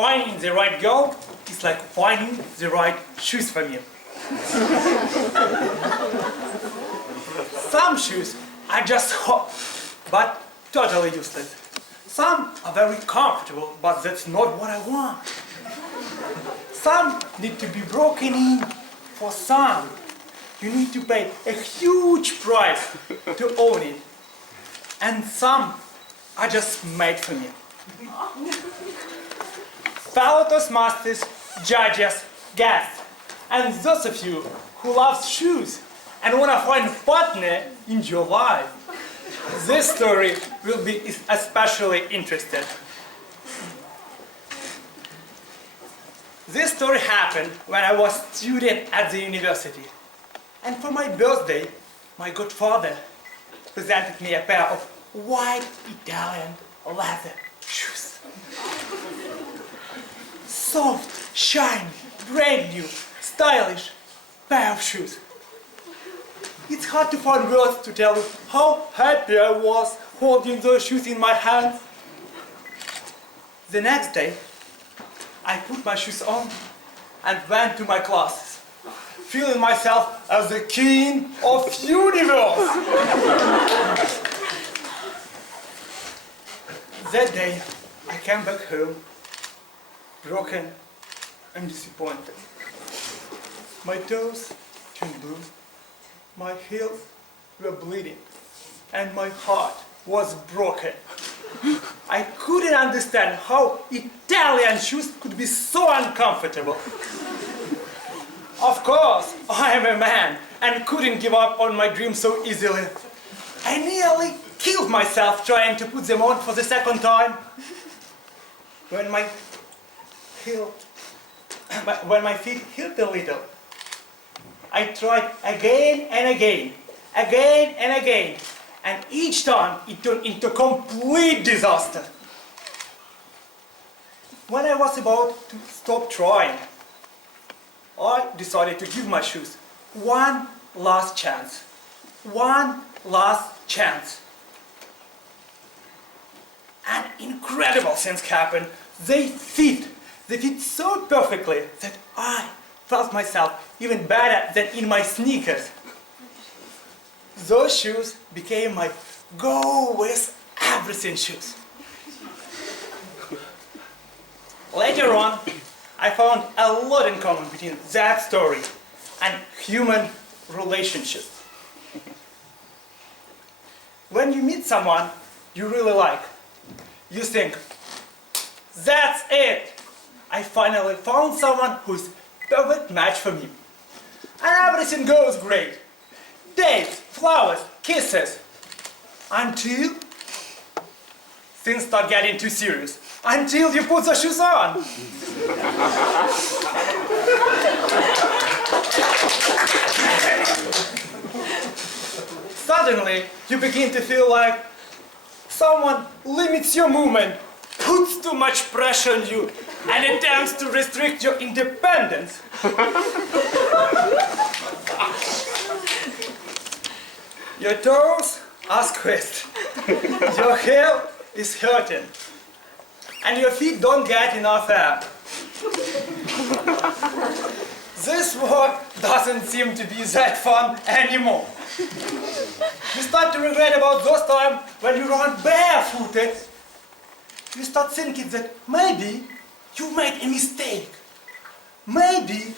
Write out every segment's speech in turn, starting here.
finding the right girl is like finding the right shoes for me. Some shoes are just hot, but totally useless. Some are very comfortable, but that's not what I want. Some need to be broken in. For some, you need to pay a huge price to own it. And some are just made for me. Fellow Toastmasters, judges, guests, and those of you who love shoes and want to find a partner in your life, this story will be especially interesting. This story happened when I was a student at the university. And for my birthday, my godfather presented me a pair of white Italian leather shoes. Soft, shiny, brand new, stylish pair of shoes. It's hard to find words to tell you how happy I was holding those shoes in my hands. The next day, I put my shoes on and went to my classes, feeling myself as the king of universe. That day, I came back home, broken and disappointed. My toes turned blue, my heels were bleeding, and my heart was broken. I couldn't understand how Italian shoes could be so uncomfortable. Of course, I am a man and couldn't give up on my dream so easily. I nearly killed myself trying to put them on for the second time. When my feet healed a little, I tried again and again, and each time it turned into a complete disaster. When I was about to stop trying, I decided to give my shoes one last chance. One last chance. And incredible things happened. They fit so perfectly that I felt myself even better than in my sneakers. Those shoes became my go with everything shoes. Later on, I found a lot in common between that story and human relationships. When you meet someone you really like, you think, that's it! I finally found someone who's a perfect match for me. And everything goes great. Dates, flowers, kisses. Until things start getting too serious. Until you put the shoes on. Suddenly, you begin to feel like someone limits your movement, puts too much pressure on you, and attempts to restrict your independence. Your toes are squeezed, your hair is hurting, and your feet don't get enough air. This work doesn't seem to be that fun anymore. You start to regret about those times when you run barefooted. You start thinking that maybe you made a mistake. Maybe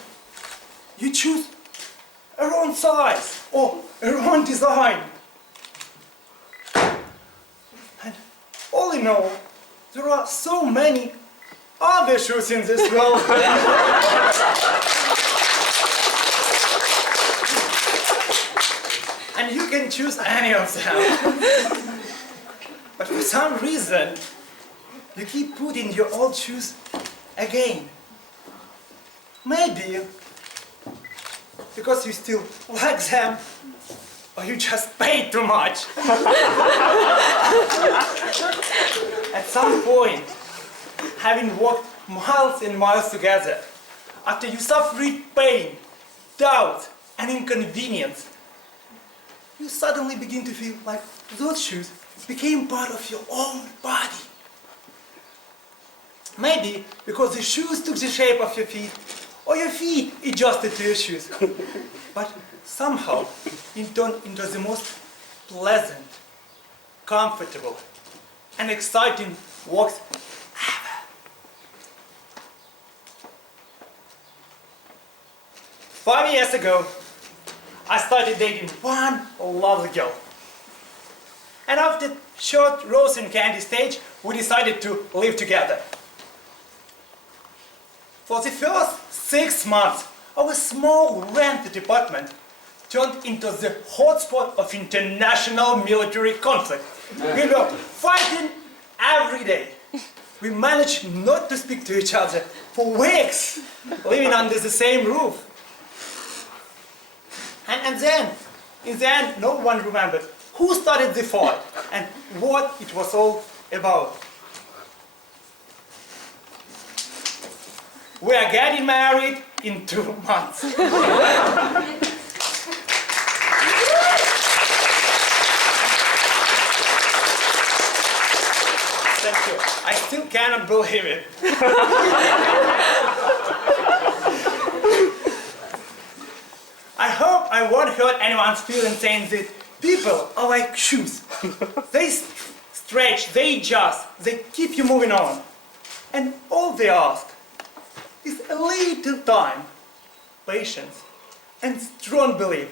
you choose a wrong size or a wrong design. And all in all, there are so many other shoes in this world. And you can choose any of them. But for some reason, you keep putting your old shoes again. Maybe because you still like them, or you just paid too much. At some point, having walked miles and miles together, after you suffered pain, doubt, and inconvenience, you suddenly begin to feel like those shoes became part of your own body. Maybe because the shoes took the shape of your feet, or your feet adjusted to your shoes. But somehow it turned into the most pleasant, comfortable, and exciting walks ever. 5 years ago, I started dating one lovely girl. And after short rose and candy stage, we decided to live together. For the first 6 months, our small rented apartment turned into the hotspot of international military conflict. We were fighting every day. We managed not to speak to each other for weeks, living under the same roof. And then, in the end, no one remembered who started the fight and what it was all about. We are getting married in 2 months. Thank you. I still cannot believe it. I hope I won't hurt anyone's feelings saying that people are like shoes. They stretch, they adjust, they keep you moving on. And all they ask is a little time, patience, and strong belief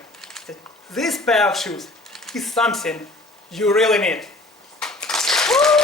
that this pair of shoes is something you really need. Woo!